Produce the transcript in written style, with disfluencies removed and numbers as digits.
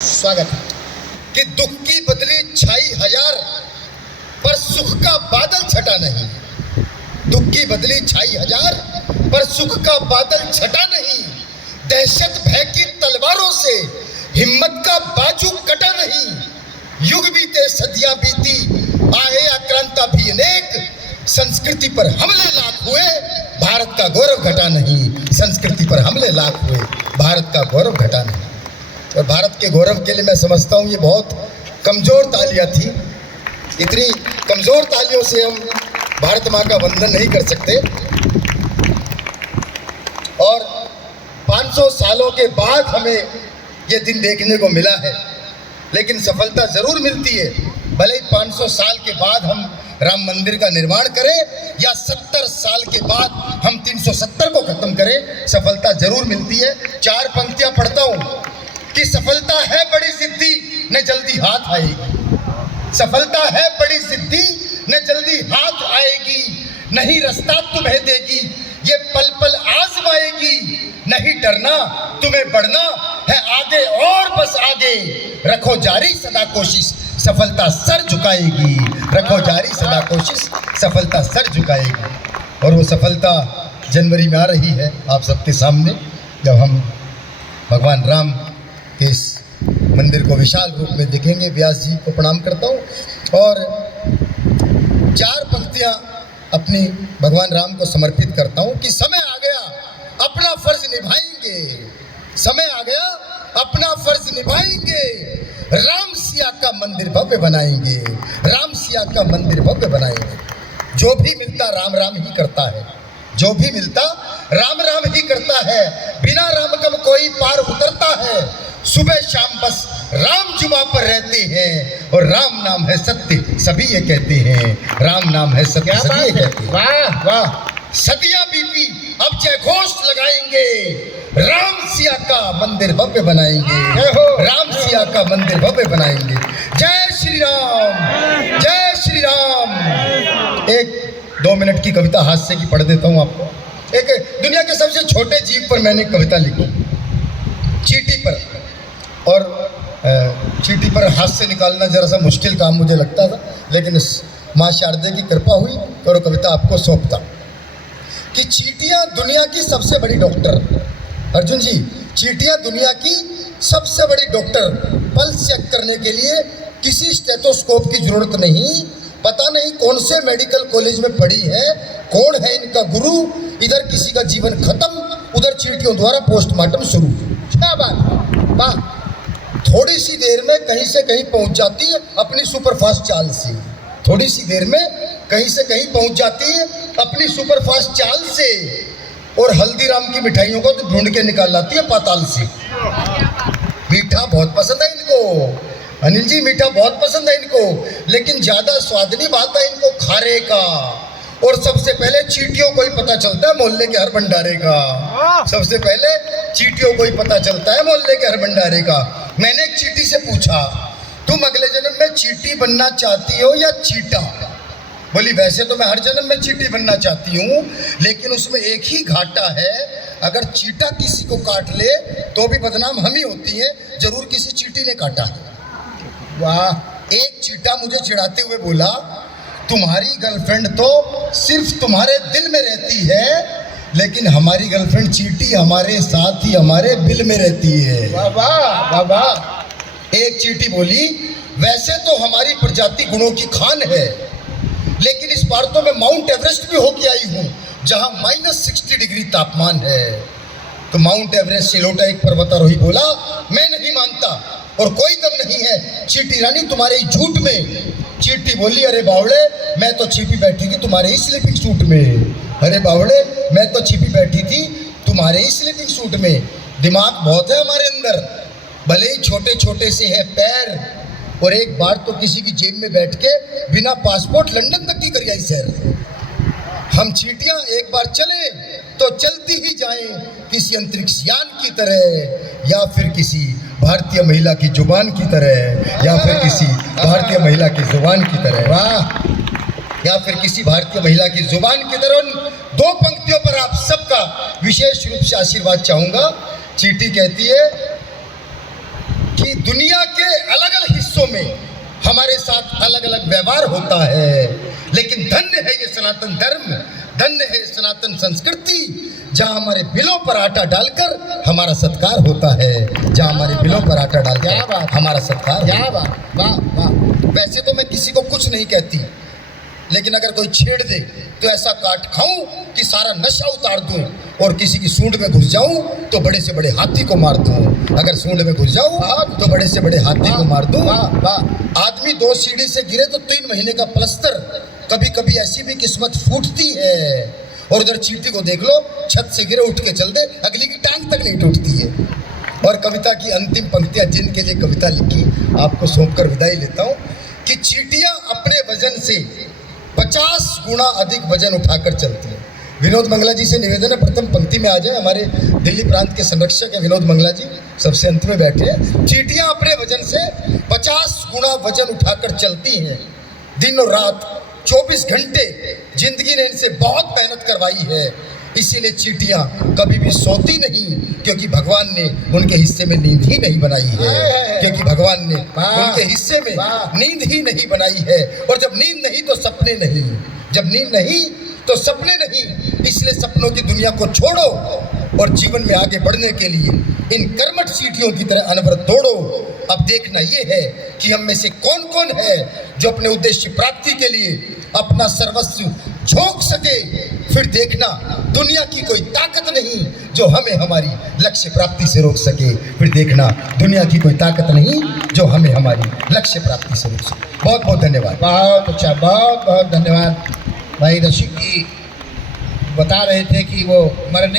स्वागत है कि दुख की बदली छाई हजार पर सुख का बादल छटा नहीं। दुख की बदली छाई हजार पर सुख का बादल छटा नहीं। दहशत भय की तलवारों से हिम्मत का बाजू कटा नहीं। युग बीते सदियां बीती आए आक्रांता भी अनेक। संस्कृति पर हमले लाख हुए भारत का गौरव घटा नहीं। संस्कृति पर हमले लाख हुए भारत का गौरव घटा नहीं। और भारत के गौरव के लिए मैं समझता हूँ ये बहुत कमज़ोर तालियाँ थी। इतनी कमज़ोर तालियों से हम भारत माँ का वंदन नहीं कर सकते। और 500 सालों के बाद हमें ये दिन देखने को मिला है, लेकिन सफलता ज़रूर मिलती है। भले ही 500 साल के बाद हम राम मंदिर का निर्माण करें या 70 साल के बाद हम 370 को ख़त्म करें, सफलता ज़रूर मिलती है। 4 पंक्तियाँ पढ़ता हूँ कि सफलता है बड़ी जिद्दी न जल्दी हाथ आएगी। सफलता है बड़ी जिद्दी न जल्दी हाथ आएगी। नहीं रास्ता तुम्हें देगी ये पल पल आजमाएगी। नहीं डरना तुम्हें बढ़ना है आगे और बस आगे। रखो जारी सदा कोशिश सफलता सर झुकाएगी। रखो जारी सदा कोशिश सफलता सर झुकाएगी। और वो सफलता जनवरी में आ रही है आप सबके सामने, जब हम भगवान राम इस मंदिर को विशाल रूप में देखेंगे। व्यास जी को प्रणाम करता हूँ और 4 पंक्तियाँ अपनी भगवान राम को समर्पित करता हूँ कि समय आ गया अपना फर्ज निभाएंगे। समय आ गया अपना फर्ज निभाएंगे। राम सिया का मंदिर भव्य बनाएंगे। राम सिया का मंदिर भव्य बनाएंगे। जो भी मिलता राम राम ही करता है। जो भी मिलता राम राम ही करता है। बिना राम कब कोई पार उतरता है। सुबह शाम बस राम जुबा पर रहते हैं और राम नाम है सत्य सभी ये कहते हैं। राम नाम है सत्य सभी ये कहते हैं। वाह वाह। सदियां बीती अब जय घोष लगाएंगे। राम सिया का मंदिर भव्य बनाएंगे। राम सिया का मंदिर भव्य बनाएंगे। जय श्री राम जय श्री राम। 1-2 मिनट की कविता हास्य की पढ़ देता हूँ आपको। एक दुनिया के सबसे छोटे जीव पर मैंने कविता लिखी, चींटी पर। और चींटी पर हास्य निकालना जरा सा मुश्किल काम मुझे लगता था, लेकिन माँ शारदे की कृपा हुई और वो कविता आपको सौंपता कि चींटियाँ दुनिया की सबसे बड़ी डॉक्टर। अर्जुन जी, चींटियाँ दुनिया की सबसे बड़ी डॉक्टर। पल्स चेक करने के लिए किसी स्टेथोस्कोप की जरूरत नहीं। पता नहीं कौन से मेडिकल कॉलेज में पढ़ी है, कौन है इनका गुरु। इधर किसी का जीवन खत्म, उधर चींटियों द्वारा पोस्टमार्टम शुरू। क्या बात, वाह। थोड़ी सी देर में कहीं से कहीं पहुंच जाती है अपनी सुपरफास्ट चाल से। थोड़ी सी देर में कहीं से कहीं पहुंच जाती है अपनी सुपरफास्ट चाल से। और हल्दीराम की मिठाइयों को तो ढूंढ के निकाल लाती है पाताल से। मीठा बहुत पसंद है इनको, अनिल जी, मीठा बहुत पसंद है इनको, लेकिन ज़्यादा स्वाद नहीं भाता इनको खारे का। और सबसे पहले चींटियों को ही पता चलता है मोहल्ले के हर भंडारे का। सबसे पहले चींटियों को ही पता चलता है मोहल्ले के हर भंडारे का। मैंने एक चींटी से पूछा, तुम अगले जन्म में चींटी बनना चाहती हो या चीटा? बोली, वैसे तो मैं हर जन्म में चींटी बनना चाहती हूँ, लेकिन उसमें एक ही घाटा है, अगर चीटा किसी को काट ले तो भी बदनाम हम ही होती हैं। जरूर किसी चींटी ने काटा है। वाह। एक चीटा मुझे चिढ़ाते हुए बोला, तुम्हारी गर्लफ्रेंड तो सिर्फ तुम्हारे दिल में रहती है, लेकिन हमारी गर्लफ्रेंड चींटी हमारे साथ ही हमारे बिल में रहती है। वाह वाह वाह वाह। एक चींटी बोली, वैसे तो हमारी प्रजाति गुणों की खान है, लेकिन इस बार तो मैं माउंट एवरेस्ट भी होके आई हूँ, जहाँ -60 डिग्री तापमान है। तो माउंट एवरेस्ट से लौटा एक पर्वतारोही बोला, मैं नहीं मानता और कोई दम नहीं है चींटी रानी तुम्हारे ही झूठ में। चींटी बोली, अरे बावड़े, मैं तो छिपी बैठी थी तुम्हारे ही स्लीपिंग सूट में। अरे बावड़े, मैं तो छिपी बैठी थी तुम्हारे ही स्लीपिंग सूट में। दिमाग बहुत है हमारे अंदर, भले ही छोटे छोटे से है पैर। और एक बार तो किसी की जेब में बैठ के बिना पासपोर्ट लंदन तक की करी आई सैर। हम चींटियाँ एक बार चले तो चलती ही जाएं, किसी अंतरिक्ष यान की तरह, या फिर किसी भारतीय महिला की जुबान की तरह, या फिर किसी भारतीय महिला की जुबान की तरह। वाह। या फिर किसी भारतीय महिला की जुबान की तरह। उन 2 पंक्तियों पर आप सबका विशेष रूप से आशीर्वाद चाहूँगा। चींटी कहती है कि दुनिया में हमारे साथ अलग अलग व्यवहार होता है, लेकिन धन्य है ये सनातन धर्म, धन्य है सनातन संस्कृति, जहाँ हमारे बिलों पर आटा डालकर हमारा सत्कार होता है, जहाँ हमारे बिलों पर आटा डालकर हमारा सत्कार। क्या बात, वाह वाह। वैसे तो मैं किसी को कुछ नहीं कहती, लेकिन अगर कोई छेड़ दे तो ऐसा काट खाऊं कि सारा नशा उतार दूं, और किसी की सूंड में घुस जाऊं तो बड़े से बड़े हाथी को मार दूं। अगर सूंड में घुस जाऊं तो बड़े से बड़े हाथी को मार दूं। आदमी 2 सीढ़ी से गिरे तो 3 महीने का प्लस्तर। कभी कभी ऐसी भी किस्मत फूटती है, और उधर चींटी को देख लो, छत से गिरे उठ के चल दे, अगली की टांग तक नहीं टूटती है। और कविता की अंतिम पंक्तियां, जिनके लिए कविता लिखी, आपको सौंपकर विदाई लेता हूं कि चींटियां अपने वजन से 50 गुना अधिक वजन उठाकर चलती है। विनोद मंगला जी से निवेदन है, प्रथम पंक्ति में आ जाए। हमारे दिल्ली प्रांत के संरक्षक है विनोद मंगला जी, सबसे अंत में बैठे हैं। चींटियां अपने वजन से 50 गुना वजन उठाकर चलती हैं। दिन और रात 24 घंटे जिंदगी ने इनसे बहुत मेहनत करवाई है, इसीलिए चींटियां कभी भी सोती नहीं, क्योंकि भगवान ने उनके हिस्से में नींद ही नहीं बनाई है, क्योंकि भगवान ने उनके हिस्से में नींद ही नहीं बनाई है। और जब नींद नहीं तो सपने नहीं, जब नींद नहीं तो सपने नहीं, इसलिए सपनों की दुनिया को छोड़ो और जीवन में आगे बढ़ने के लिए इन कर्मठ चींटियों की तरह अनवरत दौड़ो। अब देखना ये है कि हम में से कौन कौन है जो अपने उद्देश्य प्राप्ति के लिए अपना सर्वस्व झोंक सके। फिर देखना दुनिया की कोई ताकत नहीं जो हमें हमारी लक्ष्य प्राप्ति से रोक सके। फिर देखना दुनिया की कोई ताकत नहीं जो हमें हमारी लक्ष्य प्राप्ति से रोक सके। बहुत बहुत धन्यवाद। बहुत अच्छा, बहुत बहुत धन्यवाद। भाई रसिक जी बता रहे थे कि वो मरने